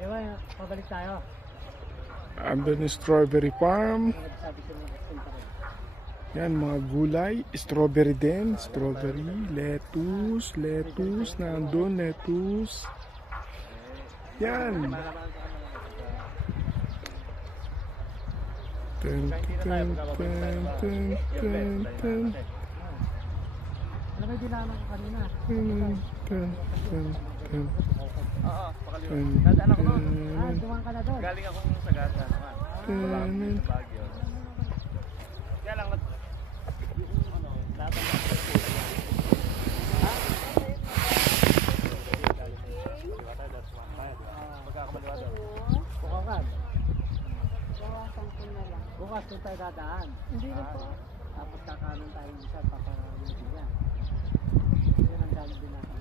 Ewan, pabalik tayo. Andun yung strawberry farm. Yan, mga gulay. Strawberry din. Strawberry. Lettuce. Lettuce. Nandun, lettuce. Yan. Ten, ten, ten, ten, ten, ten. Ano ba yung dinaanan ko kanina? Ten, ten, ten, ten. Oo, pakaliwa. Ten, Dadaan ako doon. Dumaan ka na doon. Galing akong Sagada naman. Wala kami ten. sa Baguio. Kaya lang, lahat ng pagkakamaliwa doon. Bukakan. Bukas doon tayo dadaan. Hindi na po. Tapos kakanan tayo isa, papamili niya. Yun ang dami din natin.